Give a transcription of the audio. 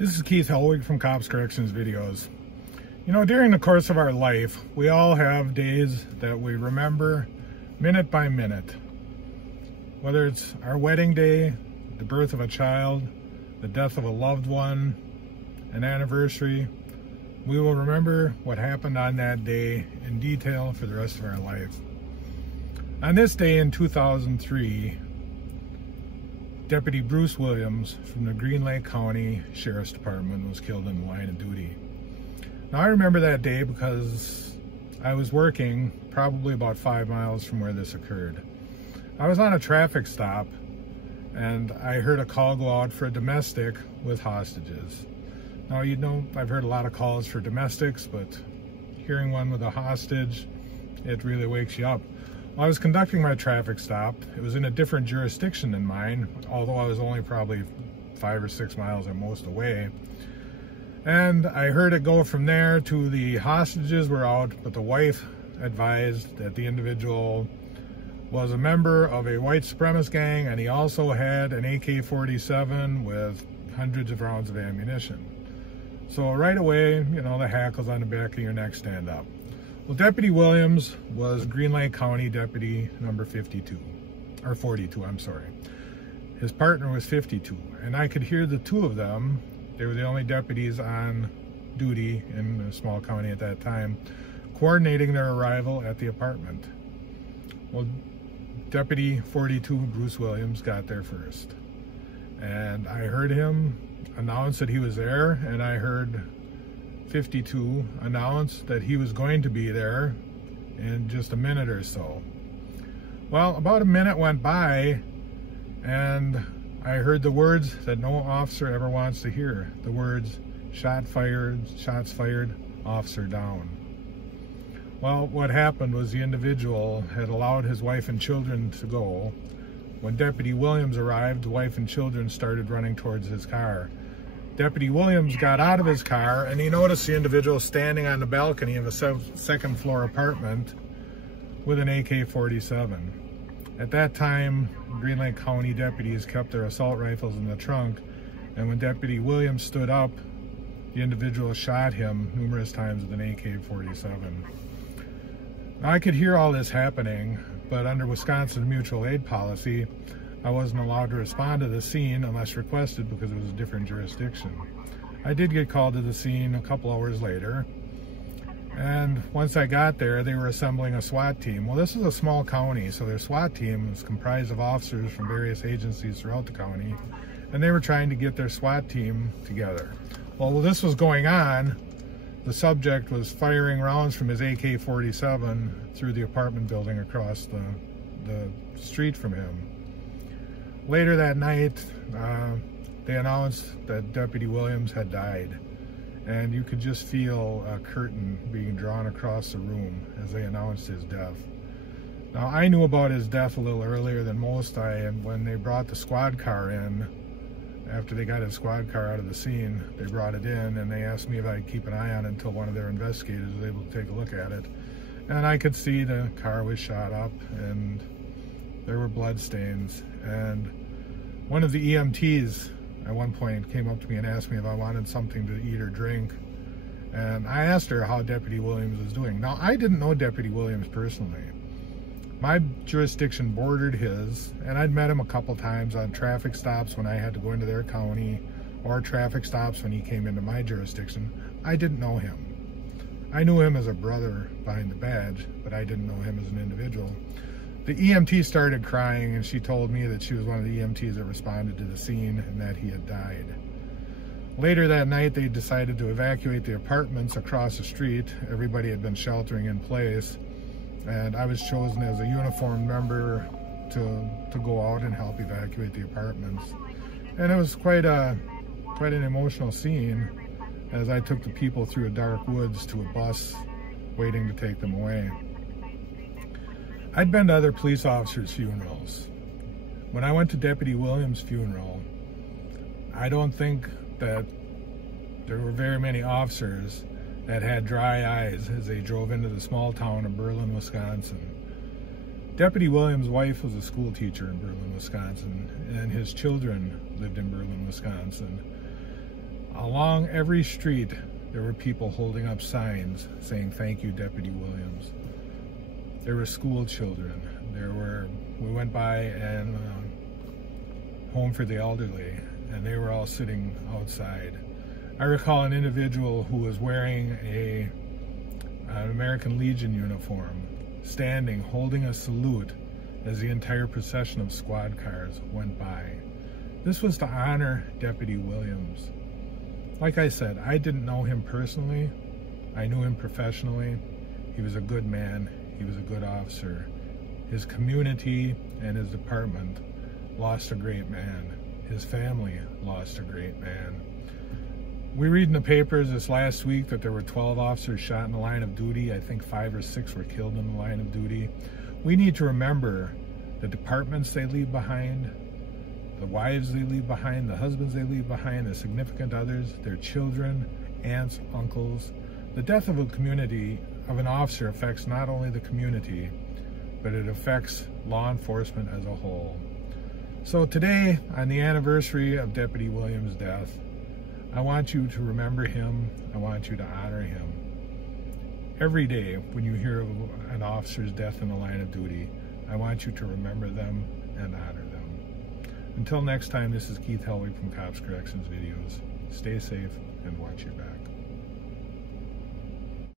This is Keith Helwig from Cops Corrections Videos. You know, during the course of our life, we all have days that we remember minute by minute. Whether it's our wedding day, the birth of a child, the death of a loved one, an anniversary, we will remember what happened on that day in detail for the rest of our life. On this day in 2003, Deputy Bruce Williams from the Green Lake County Sheriff's Department was killed in the line of duty. Now, I remember that day because I was working probably about 5 miles from where this occurred. I was on a traffic stop and I heard a call go out for a domestic with hostages. Now, you know, I've heard a lot of calls for domestics, but hearing one with a hostage, it really wakes you up. Well, I was conducting my traffic stop. It was in a different jurisdiction than mine, although I was only probably 5 or 6 miles at most away. And I heard it go from there to the hostages were out, but the wife advised that the individual was a member of a white supremacist gang, and he also had an AK-47 with hundreds of rounds of ammunition. So right away, you know, the hackles on the back of your neck stand up. Well, Deputy Williams was Green Lake County Deputy number 52, or 42, I'm sorry. His partner was 52, and I could hear the two of them. They were the only deputies on duty in a small county at that time, coordinating their arrival at the apartment. Well, Deputy 42, Bruce Williams, got there first. And I heard him announce that he was there, and I heard 52 announced that he was going to be there in just a minute or so. Well, about a minute went by and I heard the words that no officer ever wants to hear. The words, shots fired, officer down. Well, what happened was the individual had allowed his wife and children to go. When Deputy Williams arrived, the wife and children started running towards his car. Deputy Williams got out of his car and he noticed the individual standing on the balcony of a second floor apartment with an AK-47. At that time, Green Lake County deputies kept their assault rifles in the trunk, and when Deputy Williams stood up, the individual shot him numerous times with an AK-47. Now, I could hear all this happening, but under Wisconsin mutual aid policy, I wasn't allowed to respond to the scene unless requested because it was a different jurisdiction. I did get called to the scene a couple hours later, and once I got there, they were assembling a SWAT team. Well, this is a small county, so their SWAT team is comprised of officers from various agencies throughout the county, and they were trying to get their SWAT team together. Well, while this was going on, the subject was firing rounds from his AK-47 through the apartment building across the street from him. Later that night, they announced that Deputy Williams had died, and you could just feel a curtain being drawn across the room as they announced his death. Now, I knew about his death a little earlier than most. When they brought the squad car in, after they got his squad car out of the scene, they brought it in and they asked me if I'd keep an eye on it until one of their investigators was able to take a look at it. And I could see the car was shot up and there were blood stains, and one of the EMTs at one point came up to me and asked me if I wanted something to eat or drink, and I asked her how Deputy Williams was doing. Now, I didn't know Deputy Williams personally. My jurisdiction bordered his, and I'd met him a couple times on traffic stops when I had to go into their county, or traffic stops when he came into my jurisdiction. I didn't know him. I knew him as a brother behind the badge, but I didn't know him as an individual. The EMT started crying, and she told me that she was one of the EMTs that responded to the scene and that he had died. Later that night, they decided to evacuate the apartments across the street. Everybody had been sheltering in place, and I was chosen as a uniformed member to go out and help evacuate the apartments. And it was quite an emotional scene as I took the people through a dark woods to a bus waiting to take them away. I'd been to other police officers' funerals. When I went to Deputy Williams' funeral, I don't think that there were very many officers that had dry eyes as they drove into the small town of Berlin, Wisconsin. Deputy Williams' wife was a school teacher in Berlin, Wisconsin, and his children lived in Berlin, Wisconsin. Along every street, there were people holding up signs saying, "Thank you, Deputy Williams." There were school children. We went by and home for the elderly, and they were all sitting outside. I recall an individual who was wearing an American Legion uniform, standing, holding a salute as the entire procession of squad cars went by. This was to honor Deputy Williams. Like I said, I didn't know him personally. I knew him professionally. He was a good man. He was a good officer. His community and his department lost a great man. His family lost a great man. We read in the papers this last week that there were 12 officers shot in the line of duty. I think 5 or 6 were killed in the line of duty. We need to remember the departments they leave behind, the wives they leave behind, the husbands they leave behind, the significant others, their children, aunts, uncles. The death of a community, of an officer, affects not only the community, but it affects law enforcement as a whole. So today, on the anniversary of Deputy Williams' death, I want you to remember him. I want you to honor him. Every day when you hear of an officer's death in the line of duty, I want you to remember them and honor them. Until next time, this is Keith Helwig from Cops Corrections Videos. Stay safe and watch your back.